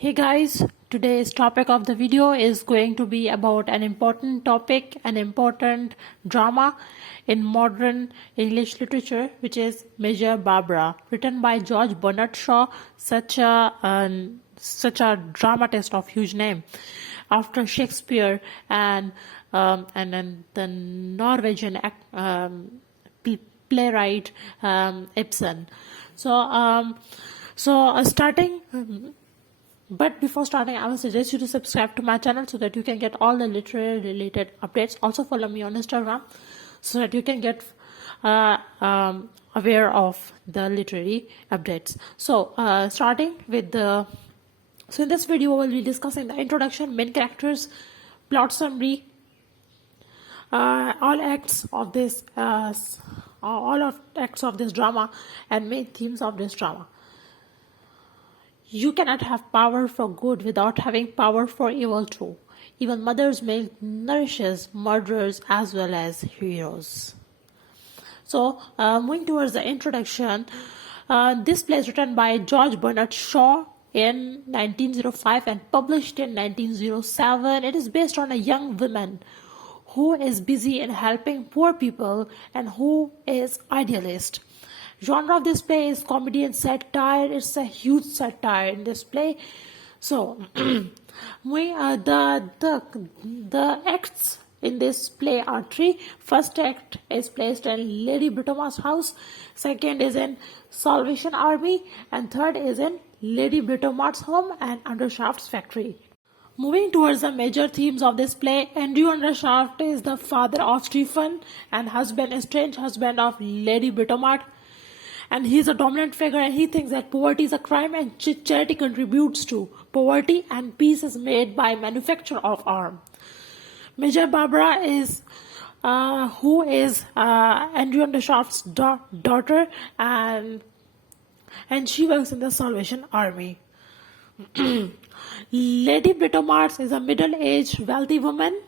Hey guys, today's topic of the video is going to be about an important topic, an important drama in modern English literature, which is Major Barbara, written by George Bernard Shaw, such a dramatist of huge name, after Shakespeare and then the Norwegian playwright Ibsen. Starting. But before starting, I will suggest you to subscribe to my channel so that you can get all the literary related updates. Also follow me on Instagram so that you can get aware of the literary updates. So in this video we'll be discussing the introduction, main characters, plot summary, all acts of this drama and main themes of this drama. You cannot have power for good without having power for evil too. Even mother's milk nourishes murderers as well as heroes. So, moving towards the introduction, this play is written by George Bernard Shaw in 1905 and published in 1907. It is based on a young woman who is busy in helping poor people and who is idealist. Genre of this play is comedy and satire. It's a huge satire in this play. So, the acts in this play are three. First act is placed in Lady Britomar's house. Second is in Salvation Army, and third is in Lady Britomar's home and Undershaft's factory. Moving towards the major themes of this play, Andrew Undershaft is the father of Stephen and estranged husband of Lady Britomart. And he is a dominant figure, and he thinks that poverty is a crime and charity contributes to poverty, and peace is made by manufacture of arms. Major Barbara is who is Andrew Undershaft's daughter, and she works in the Salvation Army. Lady Britomart is a middle-aged wealthy woman,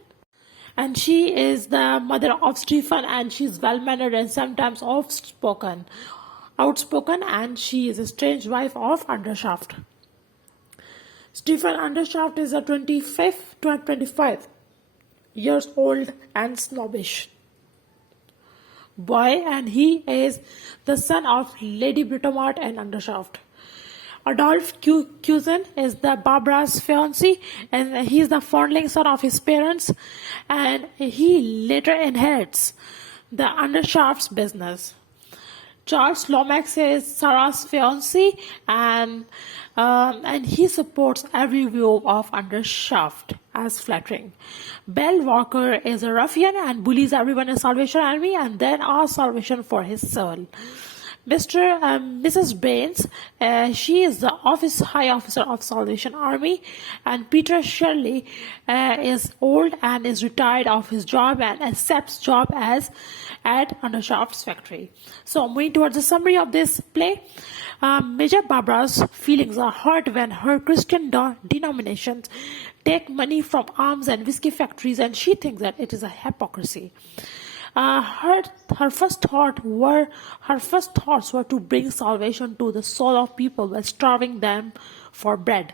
and she is the mother of Stephen, and she is well-mannered and sometimes outspoken, and she is a strange wife of Undershaft. Stephen Undershaft is a 25 years old and snobbish boy, and he is the son of Lady Britomart and Undershaft. Adolphe Cousin is the Barbara's fiancé, and he is the fondling son of his parents, and he later inherits the Undershaft's business. Charles Lomax is Sarah's fiancé, and he supports every move of Undershaft as flattering. Bell Walker is a ruffian and bullies everyone in Salvation Army and then asks salvation for his soul. Mrs. Brains, she is the high officer of Salvation Army, and Peter Shirley is old and is retired of his job and accepts job at Undershaft's factory. So, moving towards the summary of this play, Major Barbara's feelings are hurt when her Christian denominations take money from arms and whiskey factories, and she thinks that it is a hypocrisy. Her first thoughts were to bring salvation to the soul of people by starving them for bread.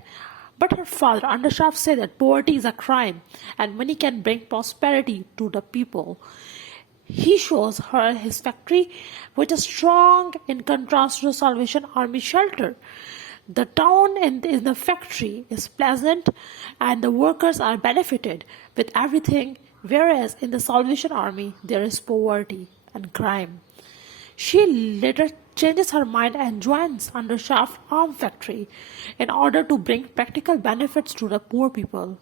But her father, Undershaft, said that poverty is a crime and money can bring prosperity to the people. He shows her his factory, which is strong in contrast to the Salvation Army shelter. The town in the factory is pleasant and the workers are benefited with everything, whereas in the Salvation Army there is poverty and crime. She later changes her mind and joins Undershaft Arm Factory in order to bring practical benefits to the poor people.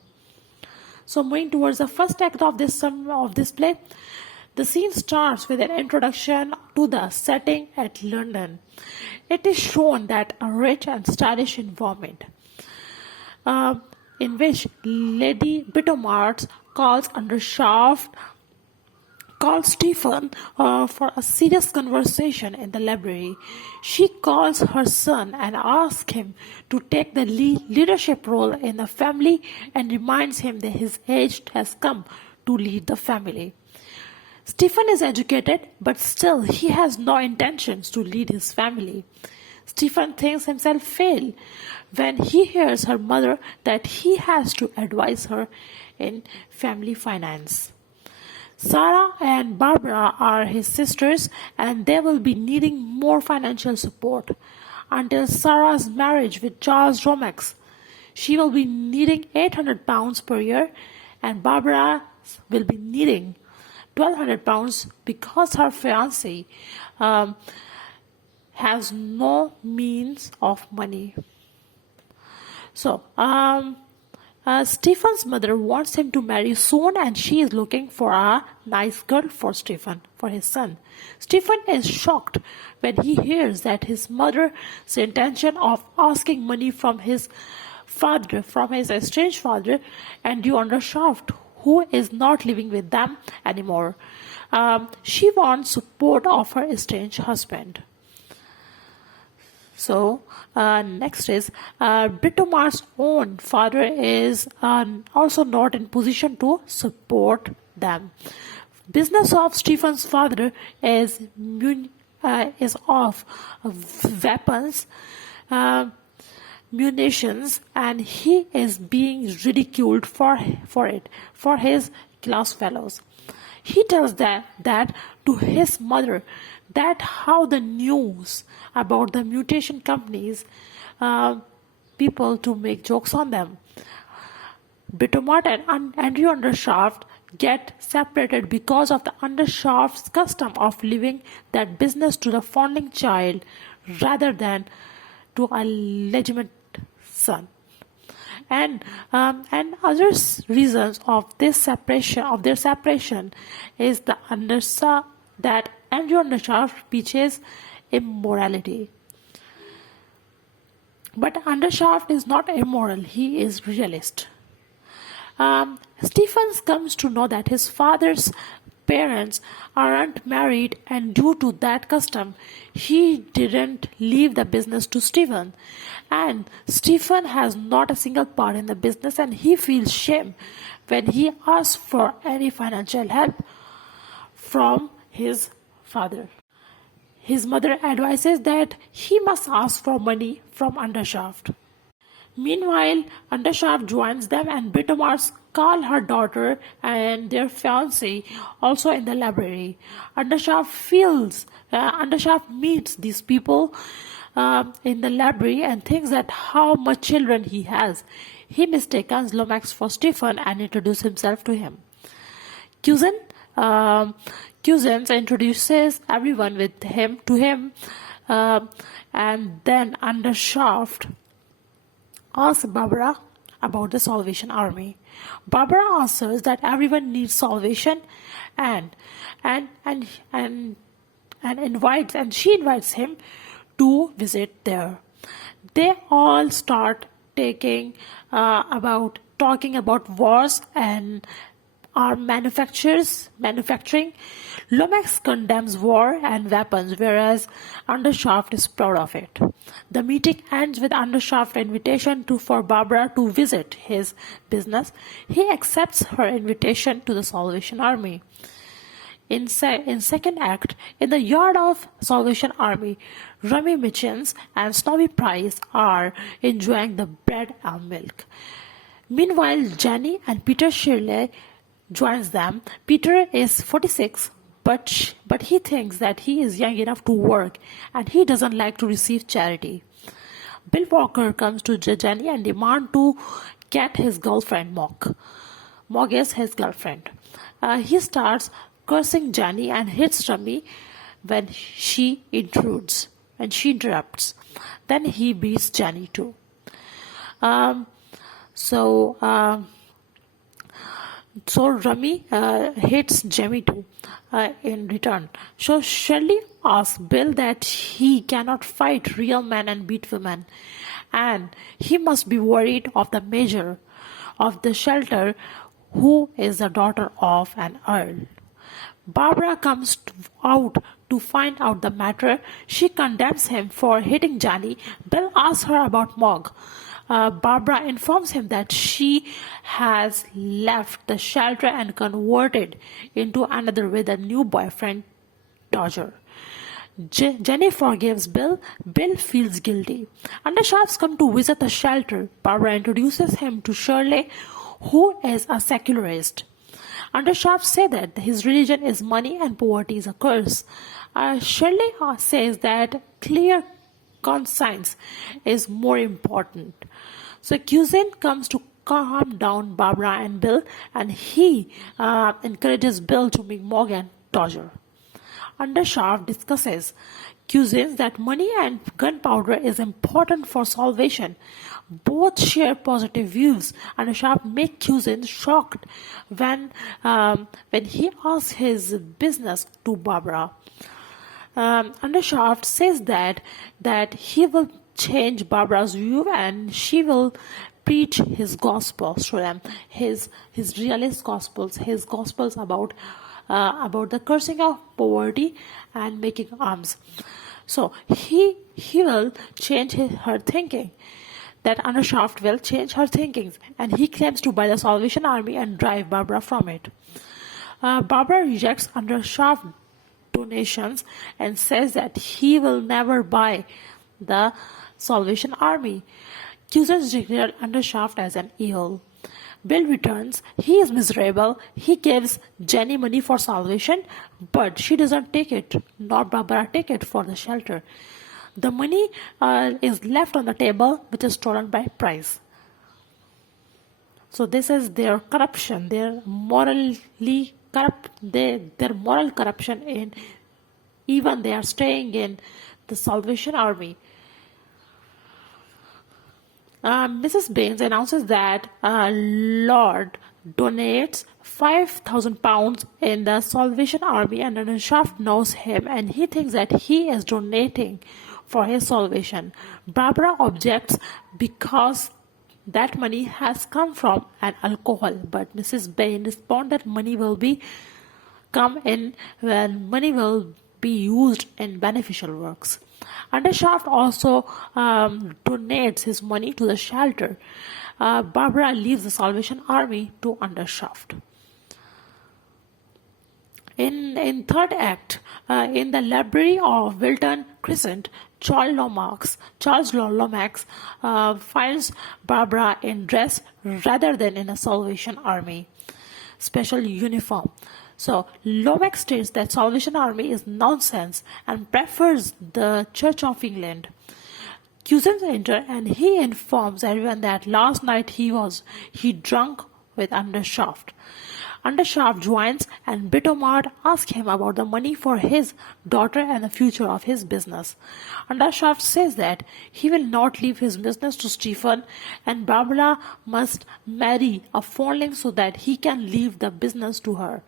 So, moving towards the first act of this play, the scene starts with an introduction to the setting at London. It is shown that a rich and stylish environment, in which Lady Britomart calls Stephen for a serious conversation in the library. She calls her son and asks him to take the leadership role in the family and reminds him that his age has come to lead the family. Stephen is educated, but still he has no intentions to lead his family. Stephen thinks himself fail when he hears her mother that he has to advise her in family finance. Sarah and Barbara are his sisters and they will be needing more financial support. Until Sarah's marriage with Charles Romax, she will be needing £800 per year and Barbara will be needing £1,200 because her fiancé has no means of money. So, Stephen's mother wants him to marry soon and she is looking for a nice girl for Stephen, for his son. Stephen is shocked when he hears that his mother's intention of asking money from his father, from his estranged father, Andrew Undershaft, who is not living with them anymore. She wants support of her estranged husband. So next is Britomar's own father is also not in position to support them. Business of Stephen's father is of weapons, munitions, and he is being ridiculed for his class fellows. He tells that to his mother that how the news about the mutation companies people to make jokes on them. Britomart and Andrew Undershaft get separated because of the Undershaft's custom of leaving that business to the foundling child rather than to a legitimate son. And other reasons of this separation is that Andrew Undershaft preaches immorality. But Undershaft is not immoral, he is realist. Stephens comes to know that his father's parents aren't married and due to that custom, he didn't leave the business to Stephen. And Stephen has not a single part in the business and he feels shame when he asks for any financial help from his father. His mother advises that he must ask for money from Undershaft. Meanwhile, Undershaft joins them and Britomars call her daughter and their fiancé also in the library. Undershaft meets these people in the library and thinks that how much children he has. He mistakes Lomax for Stephen and introduces himself to him. Cousins introduces everyone to him, and then Undershaft asks Barbara about the Salvation Army. Barbara answers that everyone needs salvation, and she invites him to visit there. They all start talking about wars and arm manufacturing. Lomax condemns war and weapons, whereas Undershaft is proud of it. The meeting ends with Undershaft's invitation for Barbara to visit his business. He accepts her invitation to the Salvation Army. In second act, in the yard of Salvation Army, Rummy Mitchens and Snowy Price are enjoying the bread and milk. Meanwhile, Jenny and Peter Shirley joins them. Peter is 46, but he thinks that he is young enough to work and he doesn't like to receive charity. Bill Walker comes to Jenny and demands to get his girlfriend Mog is his girlfriend. He starts cursing Jenny and hits Rummy when she intrudes and she interrupts. Then he beats Jenny too. So Rummy hits Jamie too in return. So Shirley asks Bill that he cannot fight real men and beat women, and he must be worried of the mayor of the shelter, who is the daughter of an earl. Barbara comes out to find out the matter. She condemns him for hitting Jenny. Bill asks her about Mog. Barbara informs him that she has left the shelter and converted into another with a new boyfriend, Dodger. Jenny forgives Bill. Bill feels guilty. Undershafts come to visit the shelter. Barbara introduces him to Shirley, who is a secularist. Undershafts say that his religion is money and poverty is a curse. Shirley says that clear conscience is more important. So Cusin comes to calm down Barbara and Bill, and he encourages Bill to make Morgan torture. Undershaft discusses cuisines that money and gunpowder is important for salvation. Both share positive views. Undershaft makes cuisine shocked when he asks his business to Barbara. Undershaft says that he will change Barbara's view and she will preach his gospels to them, his realist gospels, his gospels about the cursing of poverty and making arms. So he will change her thinking. That Undershaft will change her thinking, and he claims to buy the Salvation Army and drive Barbara from it. Barbara rejects Undershaft donations and says that he will never buy the Salvation Army. Accusers declare Undershaft as an evil. Bill returns. He is miserable. He gives Jenny money for salvation, but she doesn't take it, nor Barbara take it for the shelter. The money is left on the table, which is stolen by Price. So this is their corruption, their morally corrupt, their moral corruption in even they are staying in the Salvation Army. Mrs. Baines announces that Lord donates £5,000 in the Salvation Army, and Undershaft knows him and he thinks that he is donating for his salvation. Barbara objects because that money has come from an alcohol, but Mrs. Bain responds that money will be used in beneficial works. Undershaft also donates his money to the shelter. Barbara leaves the Salvation Army to Undershaft. In third act, in the library of Wilton Crescent, Charles Lomax finds Barbara in dress rather than in a Salvation Army special uniform. So Lomax states that Salvation Army is nonsense and prefers the Church of England. Cousins enter and he informs everyone that last night he drunk with Undershaft. Undershaft joins and Bitomart asks him about the money for his daughter and the future of his business. Undershaft says that he will not leave his business to Stephen and Barbara must marry a foundling so that he can leave the business to her.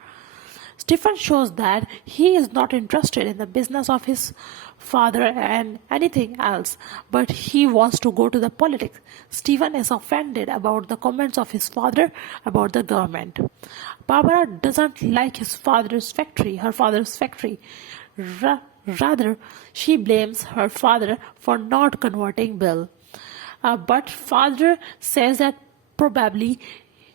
Stephen shows that he is not interested in the business of his father and anything else, but he wants to go to the politics. Stephen is offended about the comments of his father about the government. Barbara doesn't like her father's factory. Rather, she blames her father for not converting Bill. But father says that probably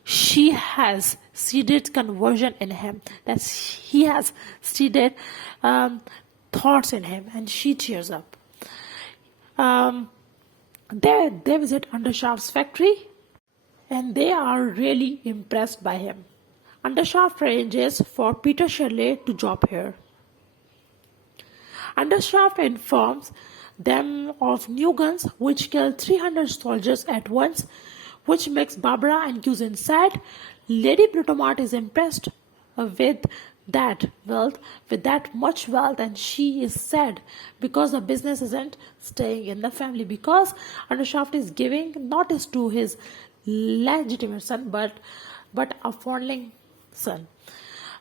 she has seeded conversion in him, that he has seeded thoughts in him, and she cheers up. They visit Undershaft's factory and they are really impressed by him. Undershaft arranges for Peter Shirley to job here. Undershaft informs them of new guns which kill 300 soldiers at once, which makes Barbara and Cousin sad. Lady Britomart is impressed with that much wealth, and she is sad because the business isn't staying in the family, because Undershaft is giving notice to his legitimate son but a foundling son.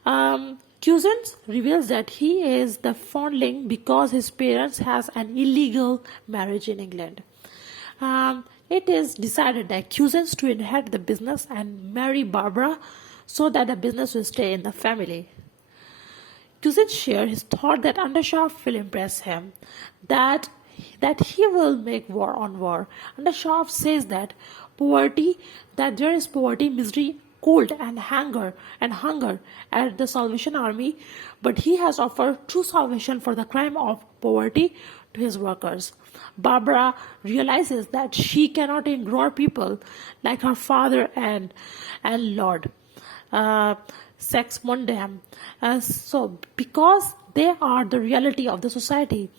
Cousins reveals that he is the foundling because his parents has an illegal marriage in England. It is decided that Cousins to inherit the business and marry Barbara so that the business will stay in the family. Cousins share his thought that Undershaft will impress him, that he will make war on war. Undershaft says that there is poverty, misery cold and hunger at the Salvation Army, but he has offered true salvation for the crime of poverty to his workers. Barbara realizes that she cannot ignore people like her father and Lord Sex Mundam. So, because they are the reality of the society,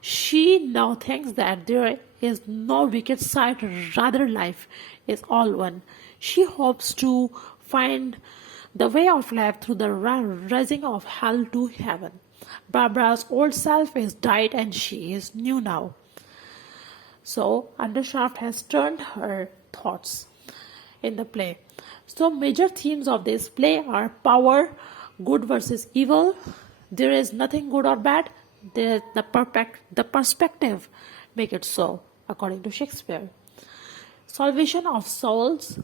she now thinks that there is no wicked side, rather, life is all one. She hopes to find the way of life through the rising of hell to heaven. Barbara's old self is died and she is new now. So, Undershaft has turned her thoughts in the play. So, major themes of this play are power, good versus evil. There is nothing good or bad. The perspective make it so, according to Shakespeare. Salvation of souls,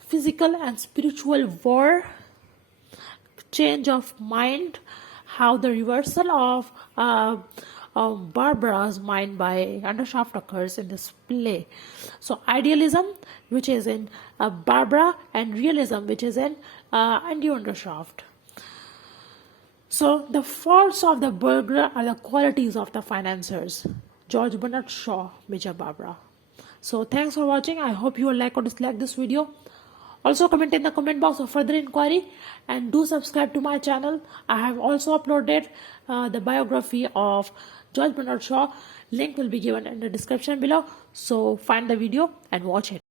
physical and spiritual war, change of mind, how the reversal of Barbara's mind by Undershaft occurs in this play. So idealism, which is in Barbara, and realism, which is in Andy Undershaft. So the faults of the burglar are the qualities of the financiers. George Bernard Shaw, Major Barbara. So thanks for watching. I hope you will like or dislike this video. Also comment in the comment box for further inquiry and do subscribe to my channel. I have also uploaded the biography of George Bernard Shaw. Link will be given in the description below. So find the video and watch it.